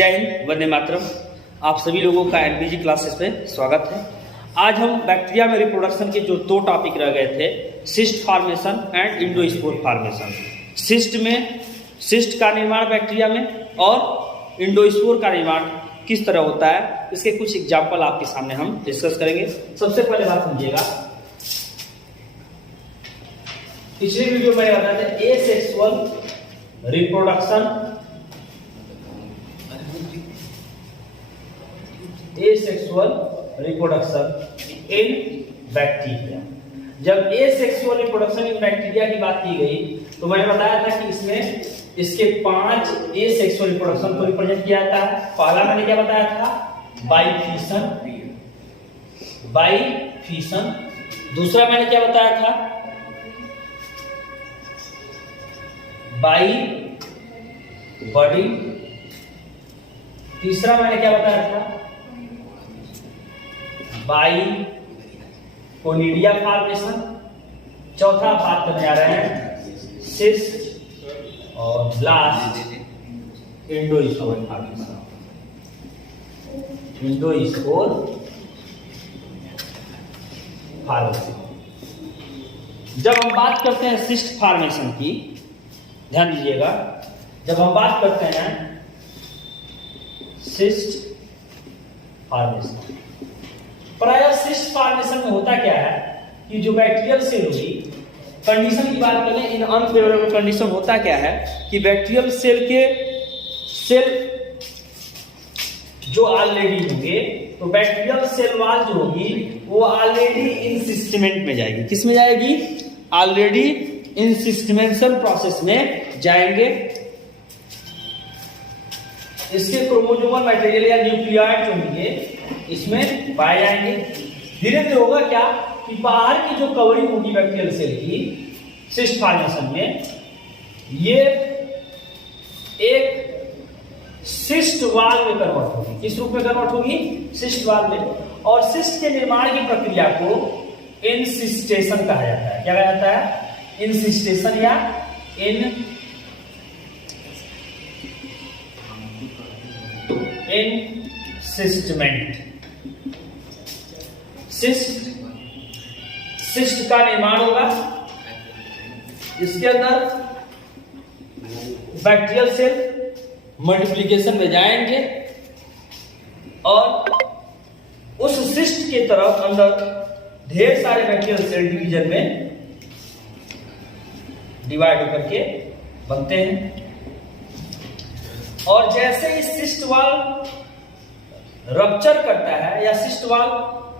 जय हिंद, वंदे मातरम। आप सभी लोगों का एलपीजी क्लासेस में स्वागत है। आज हम बैक्टीरिया में रिप्रोडक्शन के जो दो टॉपिक रह गए थे, cyst formation and endospore formation. Cyst का निर्माण बैक्टीरिया में और इंडोस्पोर का निर्माण किस तरह होता है, इसके कुछ एग्जाम्पल आपके सामने हम डिस्कस करेंगे। सबसे पहले बात समझिएगा, पिछले वीडियो में बताया था asexual reproduction, asexual reproduction in bacteria. जब एसेक्सुअल रिप्रोडक्शन इन बैक्टीरिया की बात की गई तो मैंने बताया था कि इसमें इसके 5 एसेक्सुअल रिप्रोडक्शन को रिप्रेजेंट किया जाता है। पहला मैंने क्या बताया था, बाइफिशन। दूसरा मैंने क्या बताया था, बाई बडिंग। तीसरा मैंने क्या बताया था, बाई कोनिडिया फॉर्मेशन। चौथा बात करने जा रहे हैं सिस्ट और last endospore formation. Endospore formation. जब हम बात करते हैं सिस्ट फॉर्मेशन की, ध्यान दीजिएगा, जब हम बात करते हैं सिस्ट फॉर्मेशन, प्रायः सिस्ट फॉर्मेशन में होता क्या है कि जो बैक्टीरियल सेल होगी, कंडीशन की बात करें, इन अनफेवरेबल कंडीशन होता क्या है कि बैक्टीरियल सेल जो ऑलरेडी होंगे, तो बैक्टीरियल सेल वाल जो होगी वो ऑलरेडी इनसिस्टेमेंट में जाएगी। किस में जाएगी? ऑलरेडी इनसिस्टेमेशन प्रोसेस में जाएंगे। इसके क्रोमोसोमल मटेरियल या न्यूक्लियाइड जो होंगे इसमें पाए जाएंगे। धीरे धीरे होगा क्या कि बाहर की जो कवरिंग होगी बैक्टीरियल सेल की सिस्ट फॉर्मेशन में, ये एक सिस्ट वाल में कन्वर्ट होगी। किस रूप में कन्वर्ट होगी? सिस्ट वाल में। और सिस्ट के निर्माण की प्रक्रिया को इनसिस्टेशन कहा जाता है। क्या कहा जाता है? इनसिस्टेशन या इनसिस्टमेंट। सिस्ट का निर्माण होगा, इसके अंदर बैक्टीरियल सेल मल्टीप्लिकेशन में जाएंगे और उस सिस्ट के तरफ अंदर ढेर सारे बैक्टीरियल सेल डिवीजन में डिवाइड होकर के बनते हैं। और जैसे ही सिस्ट वाल रप्चर करता है या सिस्ट वाल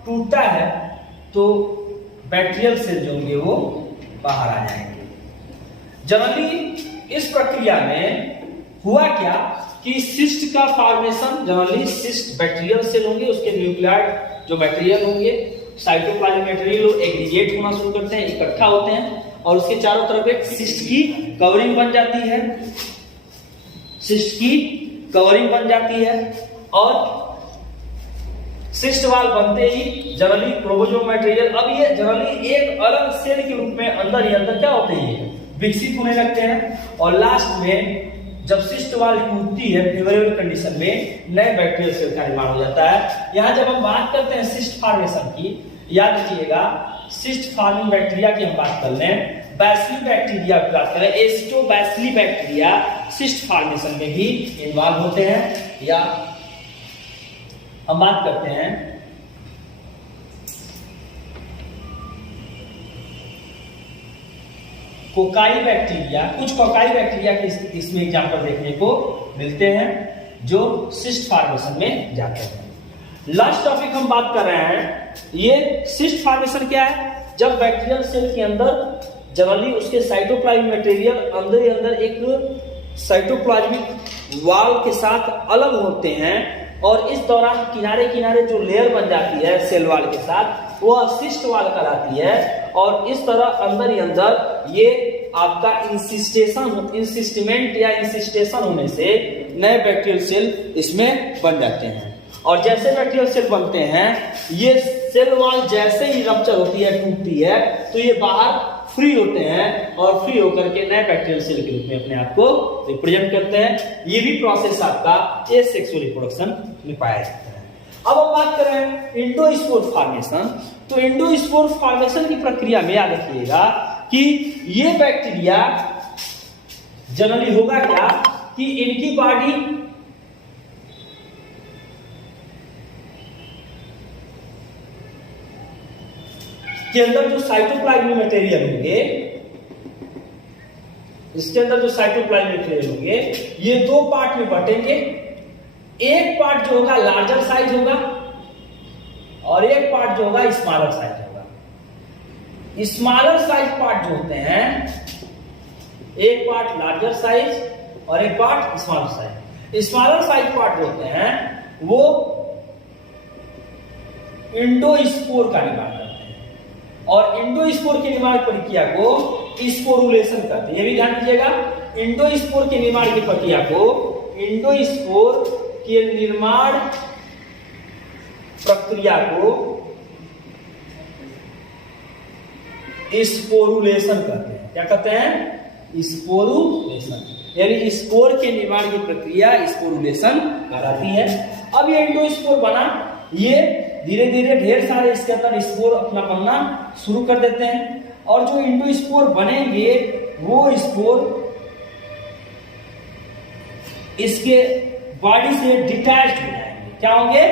टूटता है तो बैक्टीरियल सेल जो होंगे वो बाहर आ जाएंगे। जनरली इस प्रक्रिया में हुआ क्या कि सिस्ट का formation, generally cyst bacterial cell होंगे, उसके न्यूक्लियाइड जो बैक्टीरियल होंगे, साइटोप्लाज्मिक मटेरियल एग्रीगेट होना शुरू करते हैं, इकट्ठा होते हैं और उसके चारों तरफ एक सिस्ट की कवरिंग बन जाती है। सिस्ट की कवरिंग बन जाती है और सिस्ट वाल बनते ही जनरली क्रोमोसोम मटेरियल, अब ये जनरली एक अलग सेल के रूप में अंदर ही अंदर क्या होते हैं, विकसित होने लगते हैं। और लास्ट में जब सिस्ट वाल टूटती है फेवरेबल कंडीशन में, नए बैक्टीरियल सेल का निर्माण हो जाता है। यहां जब हम बात करते हैं सिस्ट फॉर्मेशन की, याद रखिएगा सिस्ट फॉर्मिंग बैक्टीरिया की हम बात कर लें, बैसिली बैक्टीरिया की बात करें, एसिटोबैसिली बैक्टीरिया सिस्ट फॉर्मेशन में भी इन्वॉल्व होते हैं। या हम बात करते हैं कोकाई बैक्टीरिया, कुछ कोकाई बैक्टीरिया के इसमें एग्जांपल देखने को मिलते हैं जो सिस्ट फॉर्मेशन में जाते हैं। लास्ट टॉपिक हम बात कर रहे हैं, ये सिस्ट फॉर्मेशन क्या है? जब बैक्टीरियल सेल के अंदर जनरली उसके साइटोप्लाज्मिक मटेरियल अंदर ही अंदर एक साइटोप्लाज्मिक वाल के साथ अलग होते हैं और इस दौरान किनारे किनारे जो लेयर बन जाती है सेल वाल के साथ, वह सिस्ट वाल कहलाती है। और इस तरह अंदर ही अंदर ये आपका इंसिस्टेमेंट या इंसिस्टेशन होने से नए बैक्टीरियल सेल इसमें बन जाते हैं। और जैसे बैक्टीरियल सेल बनते हैं, ये सेल वाल जैसे ही रप्चर होती है, टूटती है, तो ये बाहर फ्री होते हैं और फ्री होकर के नए बैक्टीरियल सेल के रूप में अपने आप को रिप्रेजेंट करते हैं। ये भी प्रोसेस आपका एसेक्सुअल रिप्रोडक्शन में पाया जाता है। अब हम बात करें एंडोस्पोर फॉर्मेशन। तो एंडोस्पोर फॉर्मेशन की प्रक्रिया में याद रखिएगा कि ये बैक्टीरिया जनरली होगा क्या कि इनकी बॉडी के अंदर जो साइटोप्लाज्मिक मटेरियल होंगे, इसके अंदर जो साइटोप्लाज्मिक मटेरियल होंगे, ये दो पार्ट में बटेंगे। एक पार्ट जो होगा लार्जर साइज होगा और एक पार्ट जो होगा स्मॉलर साइज होगा। स्मॉलर साइज पार्ट जो होते हैं, एक पार्ट लार्जर साइज और एक part smaller size. Smaller size part जो होते हैं वो एंडोस्पोर का निर्माण करते हैं और एंडोस्पोर के निर्माण प्रक्रिया को स्पोरुलेशन करते हैं। ये भी ध्यान दीजिएगा, एंडोस्पोर के निर्माण की प्रक्रिया को एंडोस्पोर के निर्माण प्रक्रिया को स्पोरुलेशन करते हैं। क्या कहते हैं? स्पोरुलेशन, यानी स्पोर के निर्माण की प्रक्रिया स्पोरुलेशन कहलाती है। अब ये एंडोस्पोर बना, ये धीरे धीरे ढेर सारे इसके अंदर स्पोर अपना बनना शुरू कर देते हैं और जो एंडोस्पोर बनेंगे वो स्पोर इसके बॉडी से डिटैच हो जाएंगे। क्या होंगे?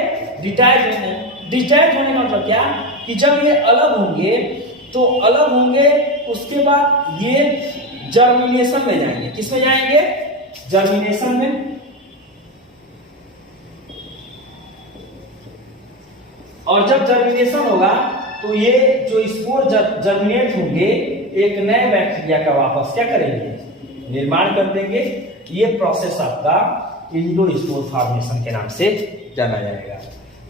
डिटैच होंगे। डिटैच होने का मतलब क्या कि जब ये अलग होंगे तो अलग होंगे, उसके बाद ये जर्मिनेशन में जाएंगे। किस में जाएंगे? जर्मिनेशन में। और जब जर्मिनेशन होगा तो ये जो स्पोर जर्मिनेट होंगे एक नए बैक्टीरिया का वापस क्या करेंगे? निर्माण कर देंगे। ये प्रोसेस आपका एंडोस्पोर फॉर्मेशन के नाम से जाना जाएगा।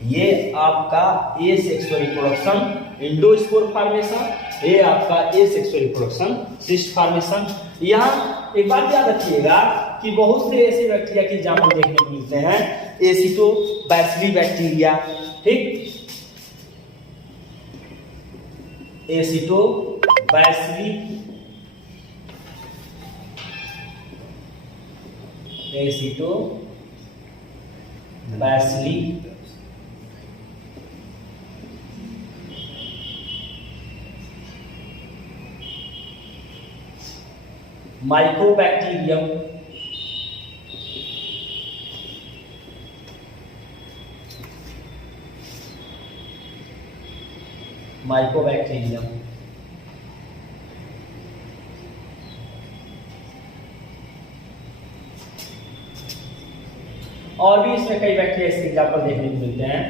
ये आपका एसेक्सुअल रिप्रोडक्शन एंडोस्पोर फॉर्मेशन, ये आपका एसेक्सुअल रिप्रोडक्शन सिस्ट फॉर्मेशन। यहाँ एक बात याद रखिएगा कि बहुत से ऐसे बैक्टीरिया के एग्जाम्पल देखने को मिलते हैं, एसिटोबैसिली बैक्टीरिया, ठीक, एसिटोबैसिली माइकोबैक्टीरियम, और भी इसमें कई बैक्टीरिया इसके एग्जाम्पल देखने को मिलते हैं।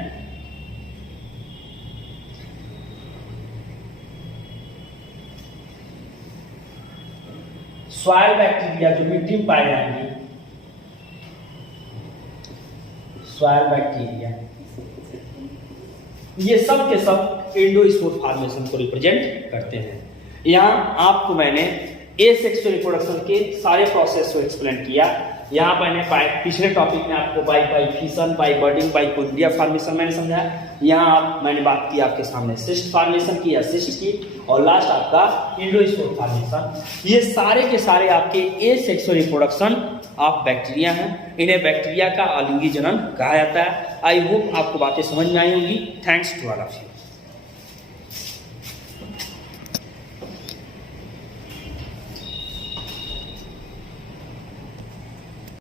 सॉइल बैक्टीरिया जो मिट्टी में पाए जाएंगे, सॉइल बैक्टीरिया, ये सब के सब एंडोस्पोर फॉर्मेशन को रिप्रेजेंट करते हैं। यहाँ आपको मैंने एसेक्सुअल रिप्रोडक्शन के सारे प्रोसेस को एक्सप्लेन किया। यहाँ मैंने पिछले टॉपिक में आपको by fission, by budding, by conidia formation मैंने समझाया। यहाँ मैंने बात की आपके सामने सिस्ट फॉर्मेशन की या सिस्ट की, और लास्ट आपका एंडोस्पोर फॉर्मेशन। ये सारे के सारे आपके एसेक्सुअल रिप्रोडक्शन ऑफ बैक्टीरिया हैं। इन्हें बैक्टीरिया का अलिंगी जनन कहा जाता है। आई होप आपको बातें समझ में आई होंगी। Thanks to all of you.